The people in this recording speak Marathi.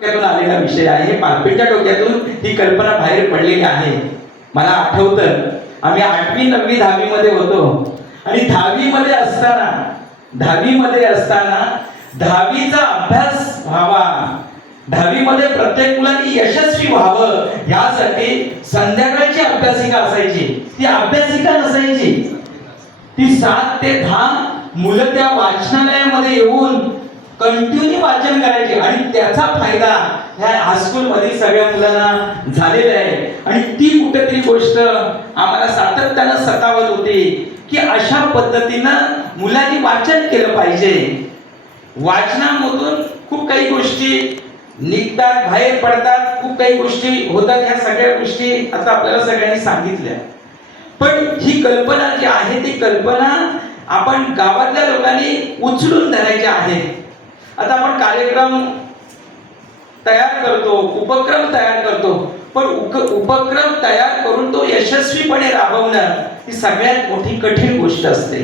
डोक्यातून आलेला विषय आहे, पालपेच्या डोक्यातून ही कल्पना बाहेर पडलेली आहे. मला आठवतं आम्ही 8वी 9वी 10वी मध्ये होतो आणि 10वी मध्ये असताना 10वीचा अभ्यास व्हावा, 10वी मध्ये प्रत्येक मुलांनी यशस्वी व्हावं यासाठी संध्याकाळची अभ्यासिका असायची. ती अभ्यासिका नसायची, ती 7 ते 10 मुलं त्या वाचनालयामध्ये येऊन कंटिन्यू वाचन करायचे आणि त्याचा फायदा ह्या हायस्कूल मधील सगळ्या मुलांना झालेला आहे. आणि ती कुठेतरी गोष्ट आम्हाला सातत्यानं सतावत होती की अशा पद्धतीनं मुलांनी वाचन केलं पाहिजे. वाचनामधून खूप काही गोष्टी निघतात, बाहेर पडतात, खूप काही गोष्टी होतात. ह्या सगळ्या गोष्टी आता आपल्याला सगळ्यांनी सांगितल्या. पण ही कल्पना जी आहे ती कल्पना आपण गावातल्या लोकांनी उचलून धरायची आहे. आता आपण कार्यक्रम तयार करतो, उपक्रम तयार करतो, पण उपक्रम तयार करून तो यशस्वीपणे राबवणं ही सगळ्यात मोठी कठीण गोष्ट असते.